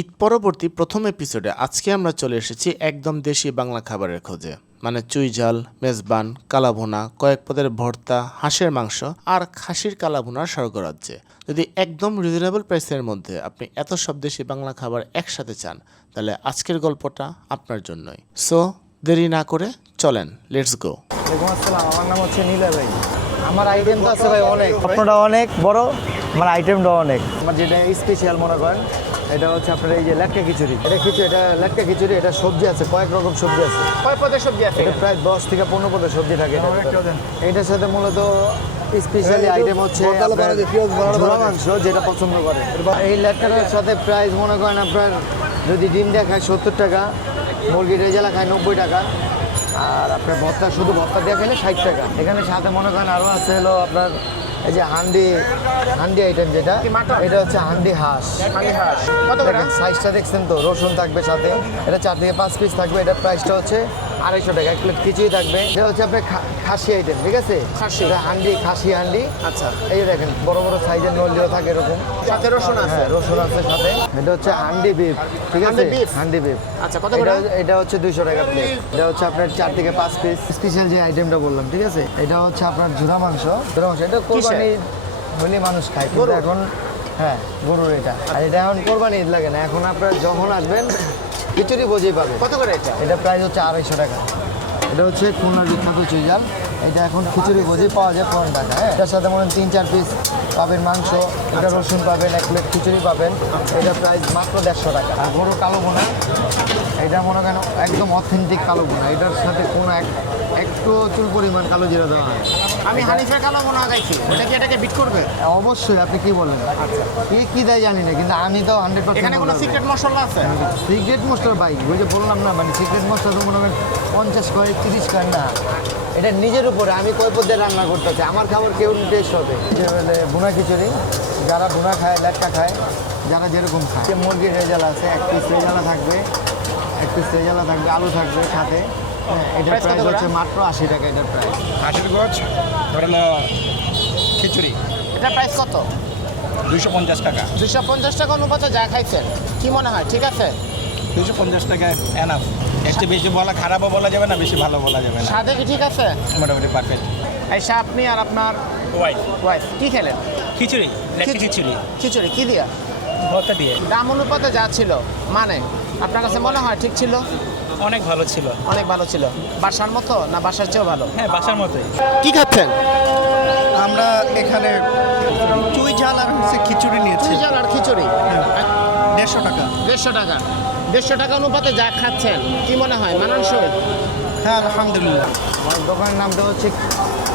ঈদ পরবর্তী প্রথম এপিসোডে আজকে আমরা চলে এসেছি একদম দেশি বাংলা খাবারের খোঁজে, মানে চুই ঝাল, মেজবান, কালাভুনা, কয়েক পদের ভর্তা, হাঁসের মাংস আর খাসির কালাভুনার স্বর্গরাজ্যে। যদি একদম রিজনেবল প্রাইসের মধ্যে আপনি এত সব দেশি বাংলা খাবার একসাথে চান, তাহলে আজকের গল্পটা আপনার জন্যই। সো দেরি না করে চলেন, লেটস গো। ওয়ালাইকুম আসসালাম, আমার নাম হচ্ছে নীলা ভাই। আমার আইটেম তো আছে ভাই অনেক, স্বপ্নটা অনেক বড়, আমার আইটেমটা অনেক। আমার যেটা স্পেশাল মনে করেন এটা হচ্ছে আপনার এই যে লেটকা খিচুড়ি। এটা লেটকা খিচুড়ি, এটা সবজি আছে, কয়েক রকম সবজি আছে। কয় পদের সবজি আছে? এটা প্রায় 10 থেকে 15 পদের সবজি থাকে। এটার সাথে মূলত স্পেশালি আইটেম হচ্ছে ঝোলা মাংস, যেটা পছন্দ করে। এই লেটকাটার সাথে প্রাইস মনে করেন আপনার যদি ডিম দিয়ে খায় 70 টাকা, মুরগি রেজালা খায় 90 টাকা, আর আপনার ভর্তা শুধু ভর্তা দিয়ে খেলে 60 টাকা। এখানে সাথে মনে করেন আরও আছে হলো আপনার এই যে হান্ডি আইটেম, যেটা এটা হচ্ছে হান্ডি হাঁস। কত করে? সাইজটা দেখছেন তো, রসুন থাকবে সাথে, এটা 4 থেকে 5 পিস থাকবে। এটার প্রাইসটা হচ্ছে 250 টাকা। 1 প্লেট খিচুড়ি থাকবে। এটা হচ্ছে আপনার খাসি আইটেম, ঠিক আছে? খাসি খাসি হান্ডি। আচ্ছা, এই যে দেখেন বড় বড় সাইজের নলিও থাকে এরকম, সাথে রসুন আছে। হ্যাঁ, রসুন আছে সাথে। এটা হচ্ছে হান্ডি বিফ, ঠিক আছে? হান্ডি বিফ। আচ্ছা, কত করে? এটা হচ্ছে 200 টাকা প্লেট। এটা হচ্ছে আপনার 4 থেকে 5 পিস। স্পেশাল যে আইটেমটা বললাম, ঠিক আছে? এটা হচ্ছে আপনার ঝুরা মাংস। এটা কোরবানি হলে মানুষ খায়, কিন্তু এখন হ্যাঁ গরুর এটা। আর এটা এখন কোরবানি ঈদ লাগে না, এখন আপনার যখন আসবেন খিচুড়ি বোঝেই পাবে। কত করে এটা? এটা প্রাইস হচ্ছে 250 টাকা। এটা হচ্ছে খুলনার বিখ্যাত চুই ঝাল। এটা এখন খিচুড়ি বোঝেই পাওয়া যায় 50 টাকা। হ্যাঁ, এটার সাথে মনে 3-4 পিস পাবেন মাংস, এটা রসুন পাবেন, 1 প্লেট খিচুড়ি পাবেন। এটা প্রাইস মাত্র 150 টাকা। আর গরু কালো বোনা, এটা মনে করেন একদম অথেন্টিক কালো বোনা। এটার সাথে কোনো একটু চুল পরিমাণ কালো জিরা দেওয়া হয়। আমি হানিফের কালো বোনা খাইছি, ওটা কি এটাকে বিট করবে? অবশ্যই, আপনি কি বলেন? কি দেয় জানি না, কিন্তু আমি তো 100% এখানে কোনো সিক্রেট মশলা আছে? সিক্রেট মশলা ভাই, ওই যে বললাম না, মানে সিক্রেট মশলা তো মনে করেন 50 কয় 30 কয় না। এটা নিজের উপরে আমি কয় পদ্ধতি রান্না করতেছি, আমার খাবার কেউ টেস্ট হবে। যে বোনা খিচুড়ি, যারা বোনা খায়, লেটকা খায়, যারা যেরকম খায়। মুরগির রেজালা আছে, 1 পিস রেজালা থাকবে, 1 পিস রেজালা থাকবে, আলু থাকবে সাথে। হ্যাঁ, এটার প্রাইস হচ্ছে মাত্র 80 টাকা। এটার প্রাইস হাঁসের গোছ ধরেন খিচুড়ি, এটার প্রাইস কত? 250 টাকা। 250 টাকা অনুপাতে যা খাইছেন কি মনে হয় ঠিক আছে? 250 টাকায় এনাফ। একটু বেশি বলা খারাপও বলা যাবে না, বেশি ভালো বলা যাবে না, স্বাদে কি ঠিক আছে? মোটামুটি পারফেক্ট। আইসা আপনি আর আপনার ওয়াইফ কি খেলেন? খিচুড়ি, খিচুড়ি খিচুড়ি কি দিয়া? ভর্তা দিয়ে। দাম অনুপাতে যা ছিল, মানে আপনার কাছে মনে হয় ঠিক ছিল? অনেক ভালো ছিল। অনেক ভালো ছিল। বাসার মতো না বাসার চেয়েও ভালো? হ্যাঁ, বাসার মতোই। কি খাচ্ছেন? আমরা এখানে চুই ঝাল আর হচ্ছে খিচুড়ি নিয়েছি। চুই ঝাল আর খিচুড়ি 150 টাকা। 150 টাকা। 150 টাকা অনুপাতে যা খাচ্ছেন কি মনে হয় মানানসই? হ্যাঁ, আলহামদুলিল্লাহ। আমার দোকানের নামটা হচ্ছে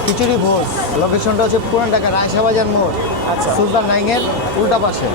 খিচুড়ি ভোজ। লোকেশনটা হচ্ছে পুরান ঢাকা রায়শা বাজার মোড়, আচ্ছা, সুলতান নাইনের উল্টা পাশে।